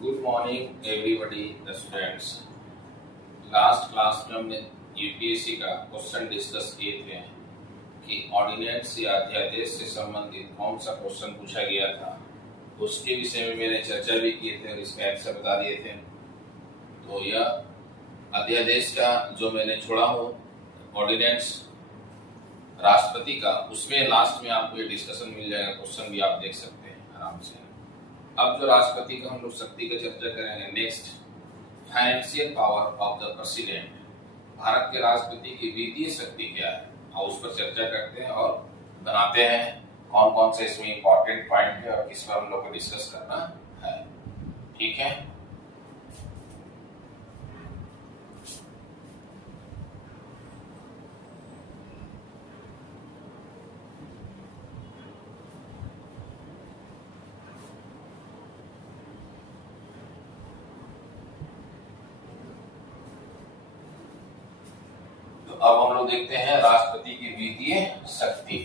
Good morning everybody the students. Last class में हमने UPSC का क्वेश्चन डिस्कस किए थे कि ऑर्डिनेंस या अध्यादेश से संबंधित कौन सा क्वेश्चन पूछा गया था, उसके विषय में मैंने चर्चा भी किए थे और इसका आंसर बता दिए थे। तो यह अध्यादेश का जो मैंने छोड़ा हो ऑर्डिनेंस राष्ट्रपति का, उसमें लास्ट में आपको ये डिस्कशन मिल जाएगा, क्वेश्चन भी आप देख सकते हैं आराम से। अब जो राष्ट्रपति का हम लोग शक्ति का चर्चा करेंगे next, financial power of the president. Bharat के राष्ट्रपति की वित्तीय शक्ति क्या है, और उस पर चर्चा करते हैं और बनाते हैं कौन कौन से इसमें इंपॉर्टेंट पॉइंट है और किस पर हम लोग को डिस्कस करना है। ठीक है, अब हम लोग देखते हैं राष्ट्रपति की वित्तीय शक्ति।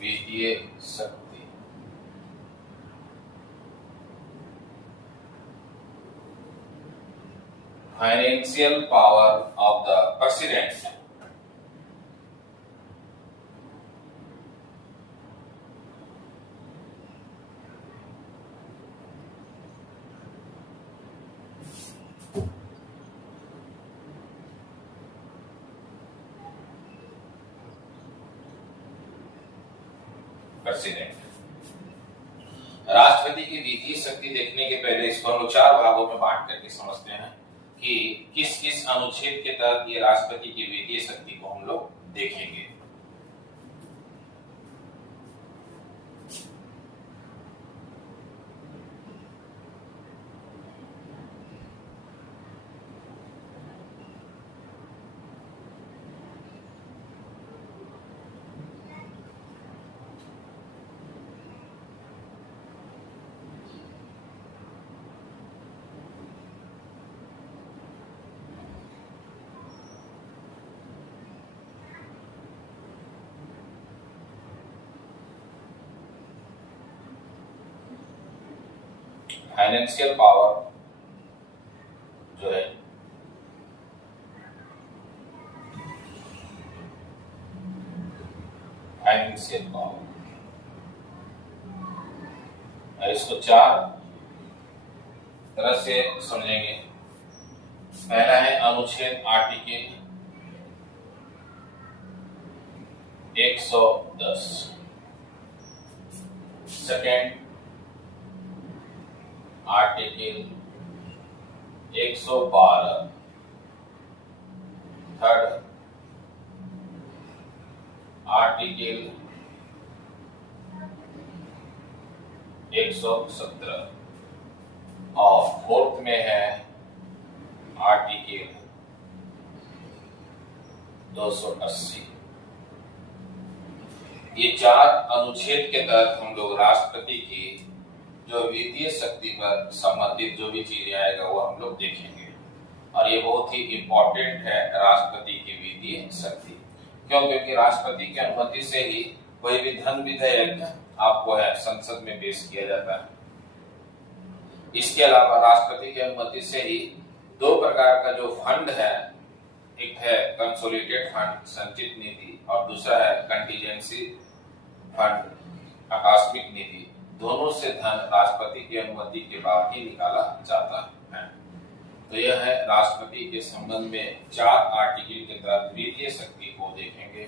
वित्तीय शक्ति financial power of the president. President राष्ट्रपति की वित्तीय शक्ति देखने के पहले इसको हम लोग चार भागों में बांट करके समझते हैं कि किस किस अनुच्छेद के तहत ये राष्ट्रपति की वित्तीय शक्ति को हम लोग देखेंगे। फाइनेंशियल पावर जो है फाइनेंशियल पावर, इसको चार तरह से समझेंगे। पहला है अनुच्छेद article 110, second article 112, third article 117 और फोर्थ में है आर्टिकल 280। ये चार अनुच्छेद के तहत हम लोग राष्ट्रपति की जो वित्तीय शक्ति पर संबंधित जो भी चीजें आएगा वो हम लोग देखेंगे। और ये बहुत ही इंपॉर्टेंट है राष्ट्रपति की वित्तीय शक्ति। क्यों? क्योंकि राष्ट्रपति की अनुमति से ही कोई भी धन विधेयक आपको है संसद में पेश किया जाता है। इसके अलावा राष्ट्रपति की अनुमति से ही दो प्रकार का जो फंड है, एक है कंसोलिडेटेड फंड संचित निधि और दूसरा है कंटीजेंसी फंड आकस्मिक निधि, दोनों से धन राष्ट्रपति की अनुमति के बाद ही निकाला जाता है। तो यह है राष्ट्रपति के संबंध में चार आर्टिकल के तहत वित्तीय शक्ति को देखेंगे।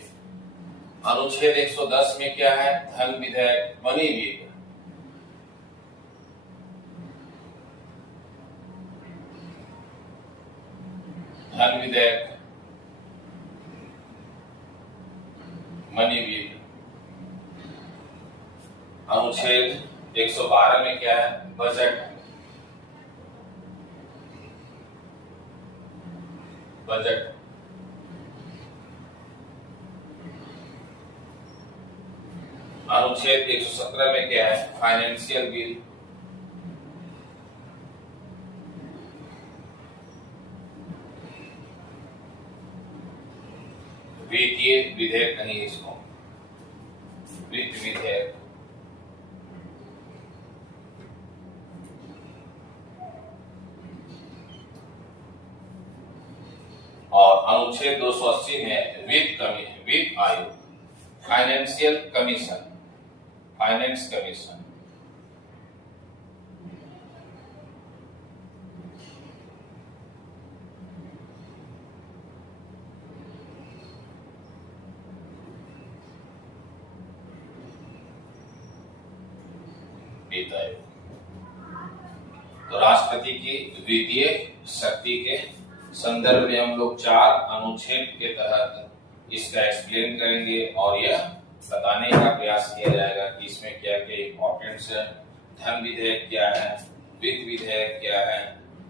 अनुच्छेद 110 में क्या है? धन विधेयक, मनी बिल। धन विधेयक, मनी बिल। अनुच्छेद 112 में क्या है? बजट। बजट अनुच्छेद 117 में क्या है? Financial bill. वित्तीय विधेयक कहेंगे इसको, वित्त विधेयक। और अनुच्छेद 280 में वित्त आयोग, फाइनेंशियल कमीशन, फाइनेंस कमीशन। वित्त आयोग तो राष्ट्रपति की वित्तीय शक्ति के संदर्भ में हम लोग 4 अनुच्छेद के तहत इसका एक्सप्लेन करेंगे और यह बताने का प्रयास किया जाएगा कि इसमें क्या क्या इंपॉर्टेंट्स है, धन विधेयक क्या है, वित्त विधेयक क्या है,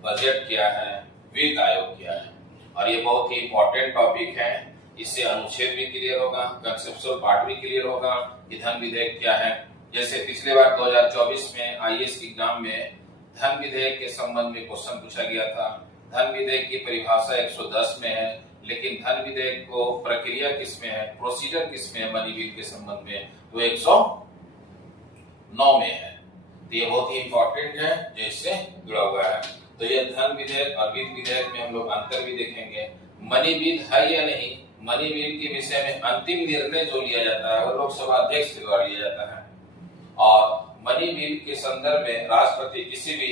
बजट क्या है, वित्त आयोग क्या है। और ये बहुत ही इंपॉर्टेंट टॉपिक है, इससे अनुच्छेद भी क्लियर होगा, कंसेप्चुअल पार्ट भी क्लियर होगा कि धन विधेयक क्या है। जैसे पिछले बार 2024 में आईएएस एग्जाम में धन विधेयक के संबंध में क्वेश्चन पूछा गया था। धन विधेयक की परिभाषा 110 में है, लेकिन धन विधेयक को प्रक्रिया किसमें है, प्रोसीजर किसमें है मनी बिल के संबंध में, वो 109 में है। तो ये बहुत ही इंपॉर्टेंट है जो इससे जुड़ा हुआ है। तो ये धन विधेयक और वित्त विधेयक में हम लोग अंतर भी देखेंगे। मनी बिल है या नहीं, मनी बिल के विषय में अंतिम निर्णय जो लिया जाता है वो लोकसभा अध्यक्ष के द्वारा लिया जाता है। और मनी बिल के संदर्भ में राष्ट्रपति किसी भी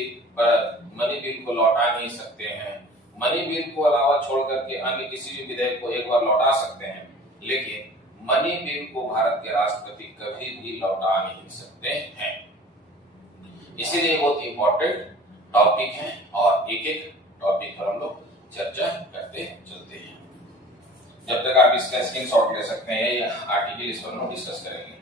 मनी बिल को लौटा नहीं सकते हैं। मनी बिल को अलावा छोड़ करके अन्य किसी भी विधेयक को एक बार लौटा सकते हैं, लेकिन मनी बिल को भारत के राष्ट्रपति कभी भी लौटा नहीं सकते हैं। इसीलिए बहुत इंपॉर्टेंट टॉपिक है और एक एक टॉपिक पर हम लोग चर्चा करते चलते हैं। जब तक आप इसका स्क्रीनशॉट ले सकते हैं या आर्टिकल इस पर हम डिस्कस करेंगे।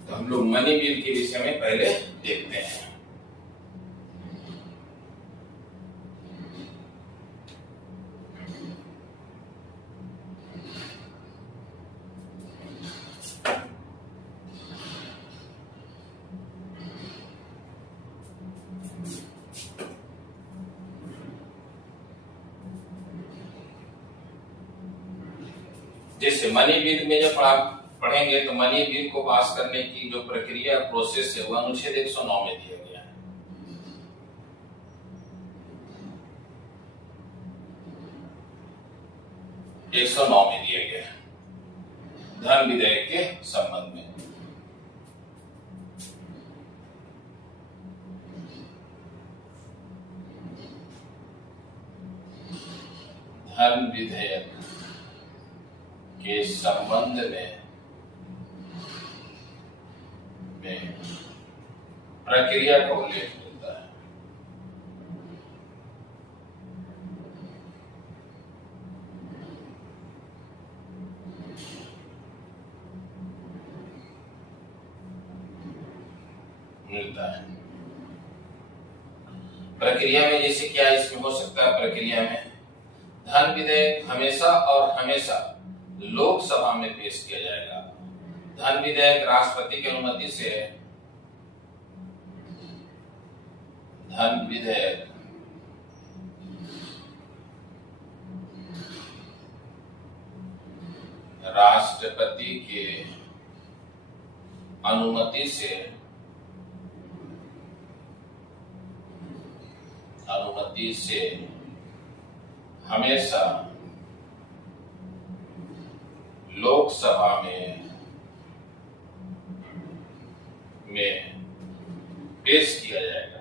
तो हम लोग मनी बिल के विषय में पहले देखते हैं। जैसे मनी बिल में जब आप पढ़ेंगे तो मनी बिल को पास करने की जो प्रक्रिया प्रोसेस है वो अनुच्छेद 109 में दिया गया है। एक 109 में दिया गया है धन विधेयक के संबंध में। धन विधेयक के संबंध में प्रक्रिया का उल्लेख मिलता है। प्रक्रिया में जैसे क्या इसमें हो सकता है, प्रक्रिया में धन विधेयक हमेशा और हमेशा लोकसभा में पेश किया जाएगा। धन विधेयक राष्ट्रपति की अनुमति से, धन विधेयक राष्ट्रपति के अनुमति से हमेशा लोकसभा में पेश किया जाएगा।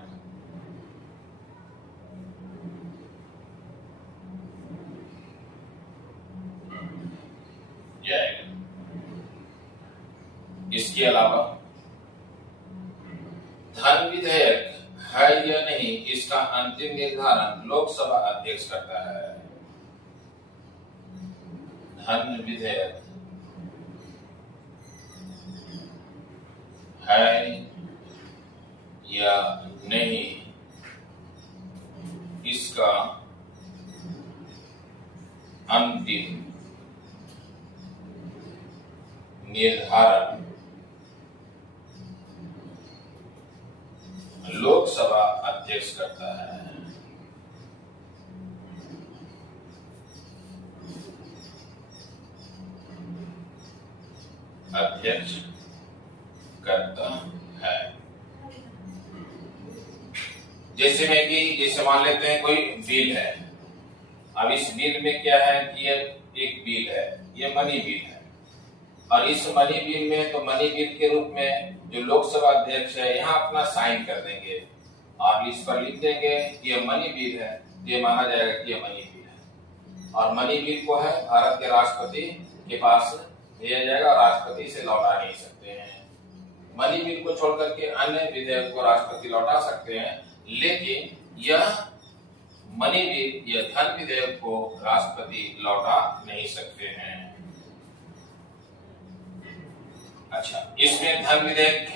इसके अलावा धन विधेयक है या नहीं, इसका अंतिम निर्धारण लोकसभा अध्यक्ष करता है। धन विधेयक है या नहीं, इसका अंतिम निर्धारण लोकसभा अध्यक्ष करता है। अध्यक्ष करता है। जैसे मान लेते हैं कोई बिल है। अब इस बिल में क्या है कि ये एक बिल है, ये मनी बिल है, और इस मनी बिल में तो मनी बिल के रूप में जो लोकसभा अध्यक्ष है यहाँ अपना साइन कर देंगे और इस पर लिख देंगे ये मनी बिल है, ये माना जाएगा कि ये मनी बिल है। और मनी बिल को है भारत के राष्ट्रपति के पास भेजा जाएगा और राष्ट्रपति से लौटा नहीं सकते हैं। मनी बिल को छोड़कर के अन्य विधेयक को राष्ट्रपति लौटा सकते हैं, लेकिन यह मनी बिल या धन विधेयक को राष्ट्रपति लौटा नहीं सकते हैं। अच्छा, इसमें धन विधेयक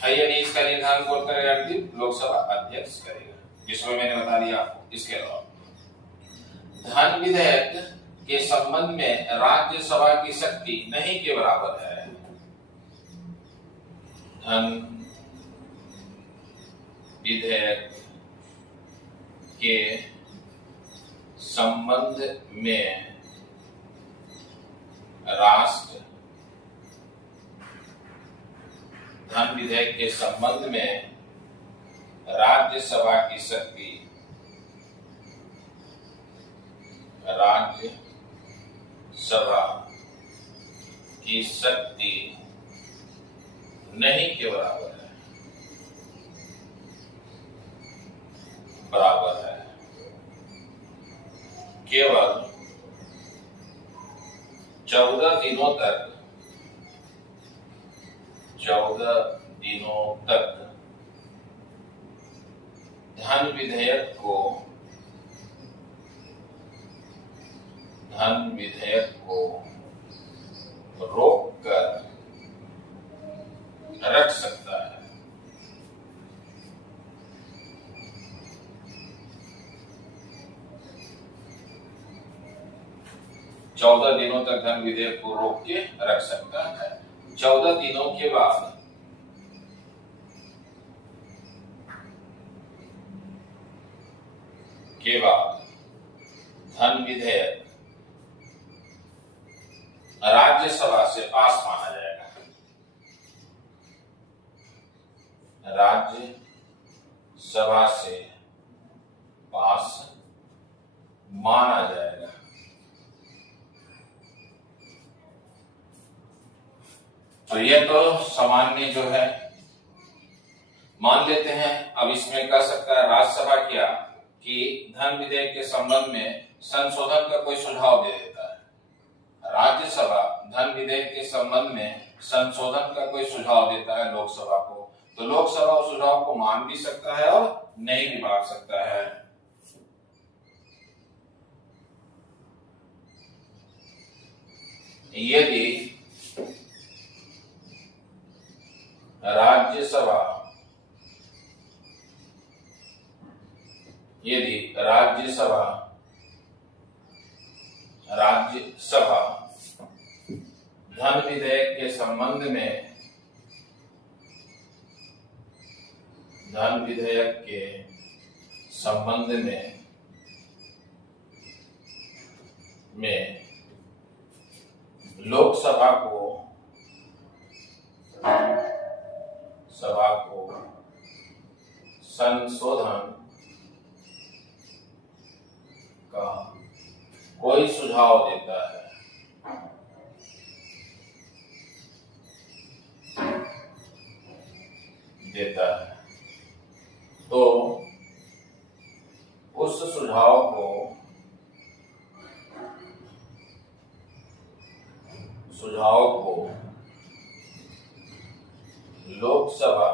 है या नहीं, इसका निर्धारण कौन करेगा? लोकसभा अध्यक्ष करेगा, जिसमें मैंने बता दिया आपको। इसके अलावा धन विधेयक के संबंध में राज्यसभा की शक्ति नहीं के बराबर है। धन विधेयक के संबंध में धन विधेयक के संबंध में राज्यसभा की शक्ति नहीं के बराबर है। केवल 14 दिनों तक धन विधेयक को रोक कर रख सकता है। चौदह दिनों तक धन विधेयक को रोक के रख सकता है। 14 दिनों के बाद धन विधेयक राज्यसभा से पास माना जाएगा। राज्यसभा से पास माना जाएगा। तो ये तो सामान्य जो है मान लेते हैं। अब इसमें कह सकता है राज्यसभा क्या कि धन विधेयक के संबंध में संशोधन का कोई सुझाव दे देता है। राज्यसभा धन विधेयक के संबंध में संशोधन का कोई सुझाव देता है लोकसभा को, तो लोकसभा उस सुझाव को मान भी सकता है और नहीं भी मान सकता है। यदि राज्यसभा धन विधेयक के संबंध में लोकसभा को संशोधन का कोई सुझाव देता है, तो उस सुझाव को लोकसभा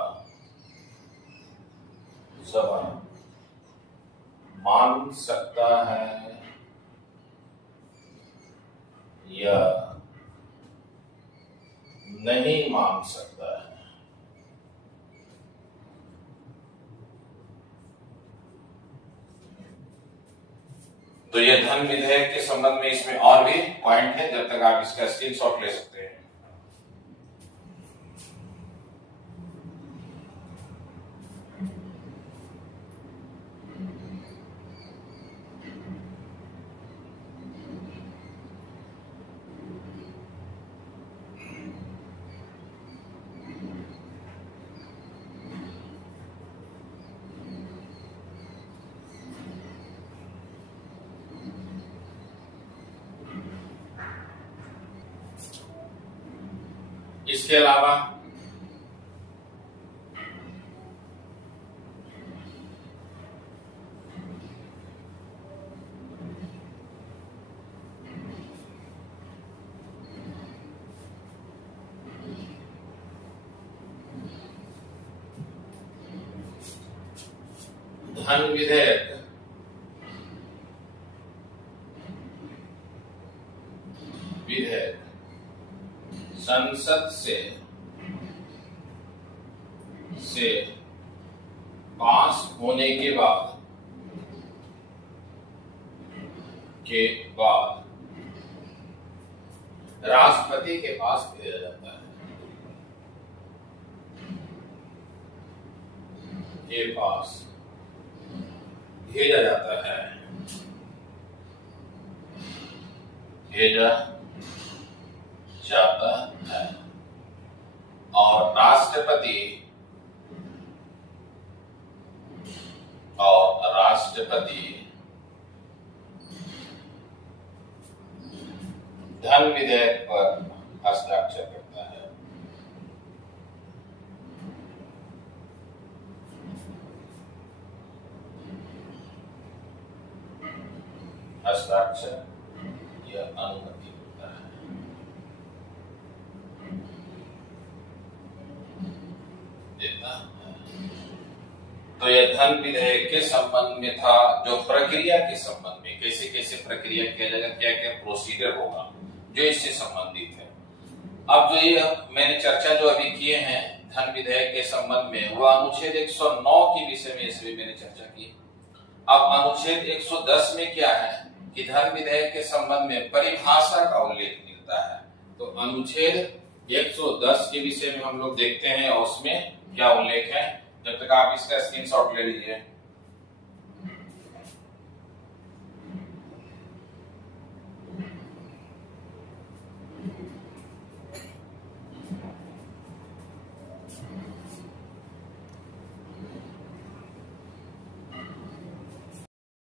मान सकता है या नहीं मान सकता है। तो ये धन विधेयक के संबंध में इसमें और भी पॉइंट है, जब तक आप इसका स्क्रीनशॉट ले सकते हैं। इसके अलावा धन विधेयक संसद से पास होने के बाद राष्ट्रपति के पास भेजा जाता है। भेजा जाता है और राष्ट्रपति धन विधेयक पर हस्ताक्षर करता है। हस्ताक्षर या अनुमति होता है। तो यह धन विधेयक के संबंध में था। जो प्रक्रिया के संबंध में कैसे कैसे प्रक्रिया किया जाएगा, क्या क्या प्रोसीजर होगा, जो इससे संबंधित है। अब जो ये मैंने चर्चा जो अभी किए हैं धन विधेयक के संबंध में, वह अनुच्छेद 109 के विषय में इसमें मैंने चर्चा की। अब अनुच्छेद 110 में क्या है कि धन विधेयक के संबंध में परिभाषा का उल्लेख मिलता है। तो अनुच्छेद 110 के विषय में हम लोग देखते हैं और उसमें क्या उल्लेख है। जब तक आप इसका स्क्रीनशॉट ले लीजिए।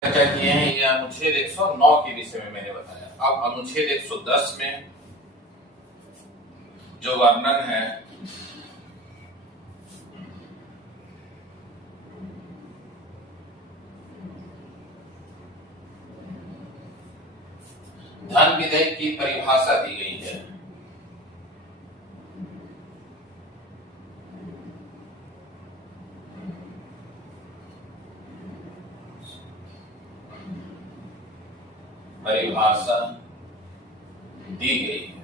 चर्चा किए हैं ये अनुच्छेद 109 के विषय में मैंने बताया। अब अनुच्छेद 110 में जो वर्णन है धन विधेयक की परिभाषा दी गई है। परिभाषा दी गई है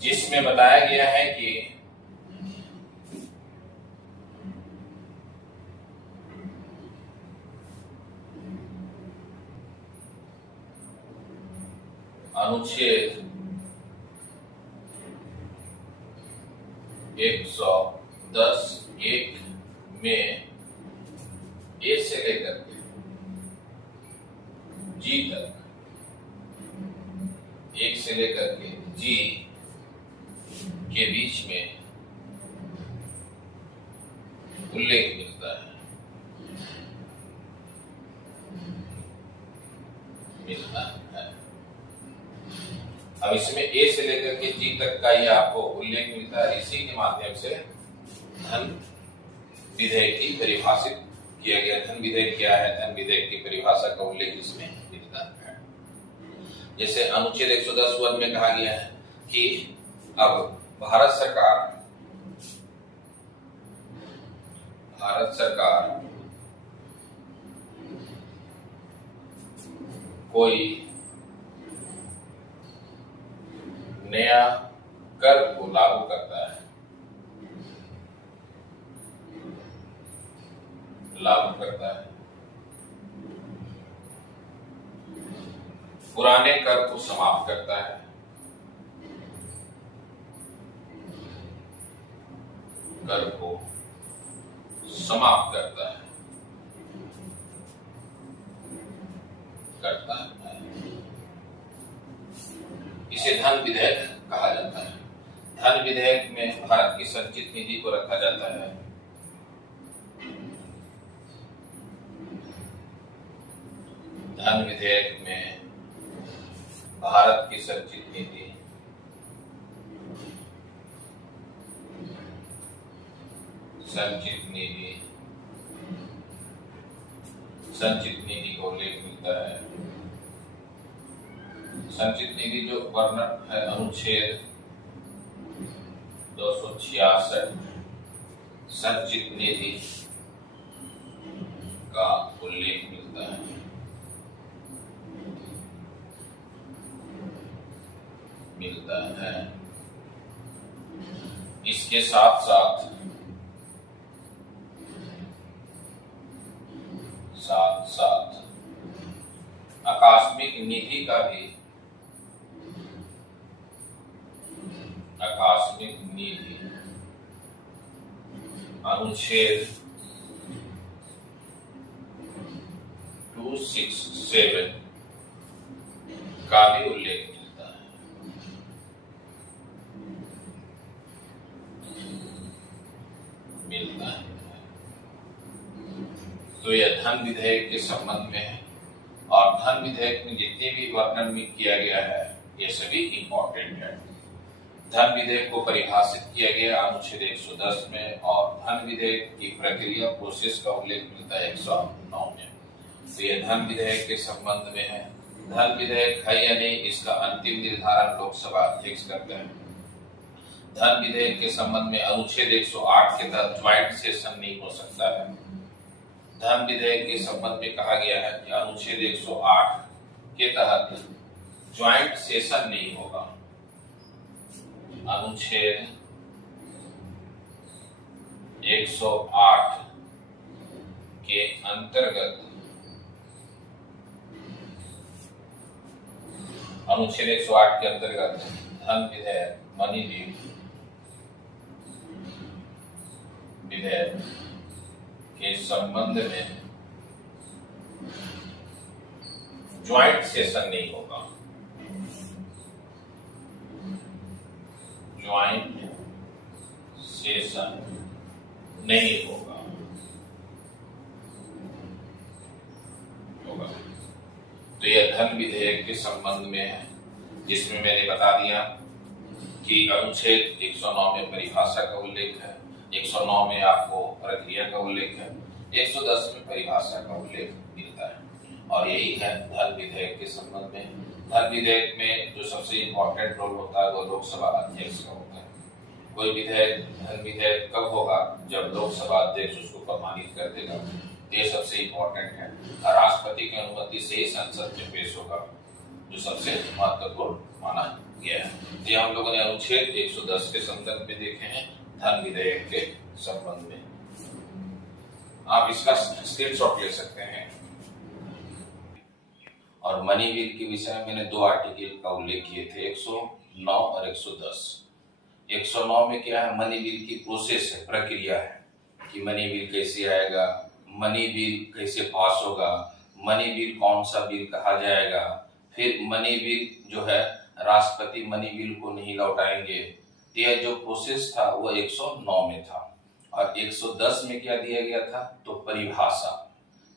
जिसमें बताया गया है कि अनुच्छेद 110(1) में ए से लेकर के जी तक, 1 से लेकर के जी के बीच में उल्लेख मिलता है। अब इसमें ए से लेकर के जी तक का ये आपको उल्लेख मिलता है। इसी के माध्यम से धन विधेयक की परिभाषित किया गया। धन विधेयक क्या है? धन विधेयक की परिभाषा का उल्लेख इसमें मिलता है। जैसे अनुच्छेद 110 वन में कहा गया है कि अब भारत सरकार कोई नया कर को लागू करता है, पुराने कर को समाप्त करता है, इसे धन विधेयक कहा जाता है। धन विधेयक में भारत की संचित निधि को रखा जाता है। धन विधेयक में भारत की संचित निधि को उल्लेख मिलता है। संचित निधि जो वर्णन है अनुच्छेद 266 संचित निधि का उल्लेख मिलता है। इसके साथ साथ आकस्मिक निधि का भी अनुच्छेद 267 का भी उल्लेख मिलता है। तो यह धन विधेयक के संबंध में है और धन विधेयक में जितने भी वर्णन में किया गया है ये सभी इंपॉर्टेंट है। धन विधेयक को परिभाषित किया गया अनुच्छेद 110 में और धन विधेयक की प्रक्रिया प्रोसेस का उल्लेख मिलता है 109 में। तो यह धन विधेयक के संबंध में है। धन विधेयक है या नहीं इसका अंतिम निर्धारण लोकसभा अध्यक्ष करते हैं। धन विधेयक के संबंध में अनुच्छेद 108 के तहत ज्वाइंट सेशन नहीं हो सकता है। धन विधेयक के संबंध में कहा गया है कि अनुच्छेद 108 के तहत ज्वाइंट सेशन नहीं होगा। अनुच्छेद 108 के अंतर्गत धन विधेयक मनी विधेयक के संबंध में ज्वाइंट सेशन नहीं होगा। तो यह धन विधेयक के संबंध में है, जिसमें मैंने बता दिया कि अनुच्छेद 109 में परिभाषा का उल्लेख है, 109 में आपको प्रक्रिया का उल्लेख है, 110 में परिभाषा का उल्लेख मिलता है और यही है धन विधेयक के संबंध में। धन विधेयक में जो सबसे इम्पोर्टेंट रोल होता है वो लोकसभा अध्यक्ष का होता है। कोई विधेयक धन विधेयक कब होगा? जब लोकसभा अध्यक्ष उसको प्रमाणित कर देगा। ये सबसे इम्पोर्टेंट है। राष्ट्रपति की अनुमति से ही संसद में पेश होगा, जो सबसे महत्वपूर्ण माना गया है। ये हम लोगों ने अनुच्छेद 110 के संदर्भ में देखे हैं धन विधेयक के संबंध में। आप इसका स्क्रीनशॉट ले सकते हैं। और मनी बिल के विषय में मैंने 2 आर्टिकल का उल्लेख किए थे, 109 और 110। 109 में क्या है? मनी बिल की प्रोसेस है, प्रक्रिया है कि मनी बिल कैसे आएगा, मनी बिल कैसे पास होगा, मनी बिल कौन सा बिल कहा जाएगा, फिर मनी बिल जो है राष्ट्रपति मनी बिल को नहीं लौटाएंगे। यह जो प्रोसेस था वो 109 में था। और 110 में क्या दिया गया था? तो परिभाषा,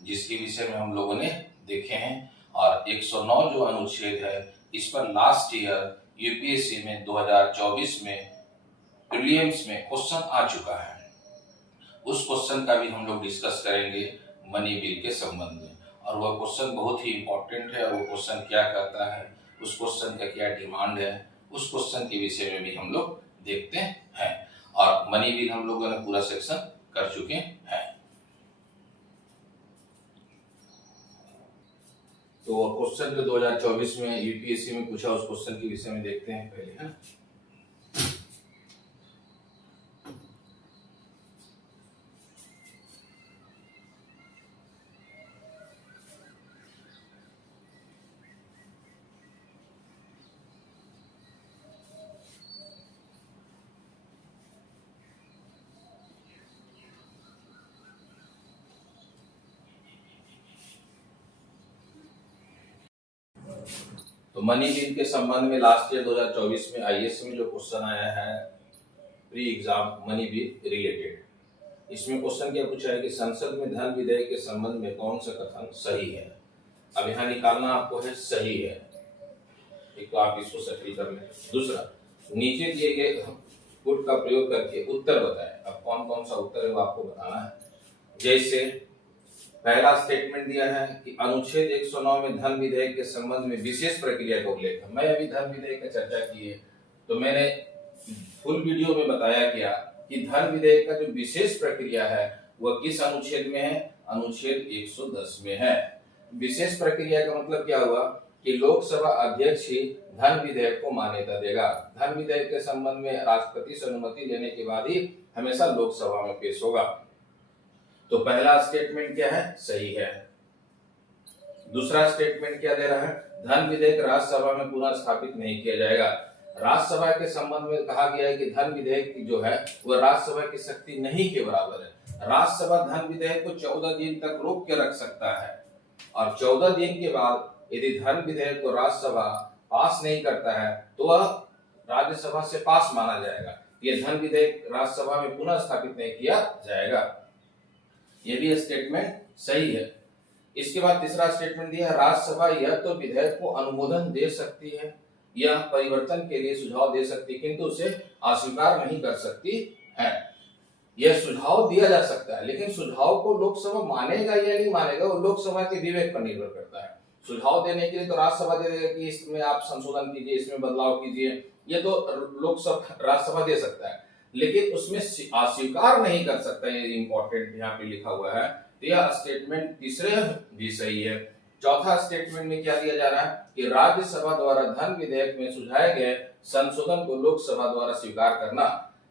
जिसके विषय में हम लोगों ने देखे हैं। और 109 जो अनुच्छेद है इस पर लास्ट ईयर यूपीएससी में 2024 में प्रीलिम्स में क्वेश्चन आ चुका है। उस क्वेश्चन का भी हम लोग डिस्कस करेंगे मनी बिल के संबंध में, और वह क्वेश्चन बहुत ही इंपॉर्टेंट है। और वो क्वेश्चन क्या कहता है, उस क्वेश्चन का क्या डिमांड है, उस क्वेश्चन के विषय में भी हम लोग देखते हैं। और मनी बिल हम लोगों ने पूरा सेक्शन कर चुके हैं। तो क्वेश्चन जो 2024 में यूपीएससी में पूछा, उस क्वेश्चन के विषय में देखते हैं पहले, है। तो मनी बिल के संबंध में लास्ट ईयर 2024 में आईएएस में जो क्वेश्चन आया है pre exam money bill related, इसमें क्वेश्चन क्या पूछा है कि संसद में धन विधेयक के संबंध में कौन सा कथन सही है। अब यहाँ निकालना आपको है सही है, एक तो आप इसको सक्रिय कर लें। दूसरा, नीचे दिए गए पुट का प्रयोग करके उत्तर बताएं। अब कौन कौन सा उत्तर है वो आपको बताना है। जैसे पहला स्टेटमेंट दिया है कि अनुच्छेद 109 में धन विधेयक के संबंध में विशेष प्रक्रिया का उल्लेख है। मैं अभी धन विधेयक की चर्चा की है, तो मैंने फुल वीडियो में बताया क्या कि धन विधेयक का जो विशेष प्रक्रिया है वह किस अनुच्छेद में है, अनुच्छेद 110 में है। विशेष प्रक्रिया का मतलब क्या हुआ कि लोकसभा अध्यक्ष ही धन विधेयक को मान्यता देगा। धन विधेयक के संबंध में राष्ट्रपति से अनुमति लेने के बाद ही हमेशा लोकसभा में पेश होगा। तो पहला स्टेटमेंट क्या है, सही है। दूसरा स्टेटमेंट क्या दे रहा है, धन विधेयक राज्यसभा में पुनः स्थापित नहीं किया जाएगा। राज्यसभा के संबंध में कहा गया है कि धन विधेयक जो है वह राज्यसभा की शक्ति नहीं के बराबर है। राज्यसभा धन विधेयक को 14 दिन तक रोक के रख सकता है, और 14 दिन के बाद यदि धन विधेयक को राज्यसभा पास नहीं करता है तो वह राज्यसभा से पास माना जाएगा। यह धन विधेयक राज्यसभा में पुनः स्थापित नहीं किया जाएगा। यह भी स्टेटमेंट सही है। इसके बाद तीसरा स्टेटमेंट दिया है, राज्यसभा यह तो विधेयक को अनुमोदन दे सकती है या परिवर्तन के लिए सुझाव दे सकती है, किंतु उसे अस्वीकार नहीं कर सकती है। यह सुझाव दिया जा सकता है, लेकिन सुझाव को लोकसभा मानेगा या नहीं मानेगा वो लोकसभा के विवेक पर निर्भर करता है। सुझाव देने के लिए तो राज्यसभा दे देगा कि इसमें आप संशोधन कीजिए, इसमें बदलाव कीजिए, ये तो लोकसभा राज्यसभा दे सकता है, लेकिन उसमें अस्वीकार नहीं कर सकता। ये इंपॉर्टेंट यहाँ पे लिखा हुआ है। तो यह स्टेटमेंट तीसरे भी सही है। चौथा स्टेटमेंट में क्या दिया जा रहा है कि राज्यसभा द्वारा धन विधेयक में सुझाए गए संशोधन को लोकसभा द्वारा स्वीकार करना।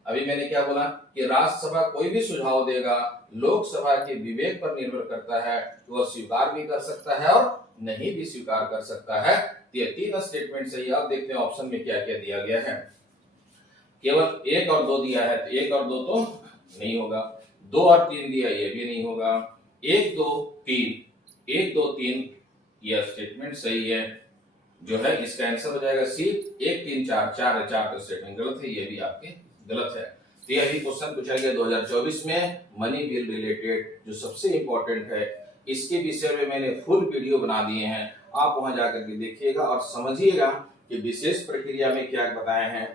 अभी मैंने क्या बोला कि राज्यसभा कोई भी सुझाव देगा, लोकसभा के विवेक पर निर्भर करता है, वह स्वीकार भी कर सकता है और नहीं भी स्वीकार कर सकता है। ये तीन स्टेटमेंट सही है। अब देखते हैं ऑप्शन में क्या क्या दिया गया है। केवल 1 और 2 दिया है, तो 1 और 2 तो नहीं होगा। 2 और 3 दिया, ये भी नहीं होगा। 1 2 3 1 2 3 यह स्टेटमेंट सही है, जो है इसका आंसर हो जाएगा सी। 1 3 4 4 है, 4 तो स्टेटमेंट गलत है, ये भी आपके गलत है। तो यह भी क्वेश्चन पूछा गया 2024 में मनी बिल रिलेटेड, जो सबसे इंपॉर्टेंट है। इसके विषय में मैंने फुल वीडियो बना दिए हैं, आप वहां जाकर के देखिएगा और समझिएगा कि विशेष प्रक्रिया में क्या बताए हैं,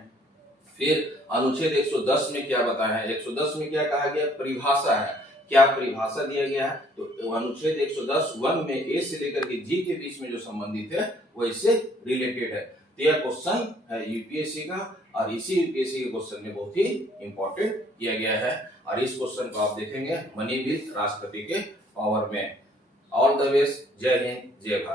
फिर अनुच्छेद 110 में क्या बताया है। 110 में क्या कहा गया, परिभाषा है, क्या परिभाषा दिया गया है। तो अनुच्छेद 110 1 में ए से लेकर के जी के बीच में जो संबंधित है वो इससे रिलेटेड है। तो यह क्वेश्चन है यूपीएससी का, और इसी यूपीएससी के क्वेश्चन में बहुत ही इंपॉर्टेंट किया गया है। और इस क्वेश्चन को आप देखेंगे मनी बिल राष्ट्रपति के पावर में। ऑल द बेस्ट, जय हिंद, जय भारत।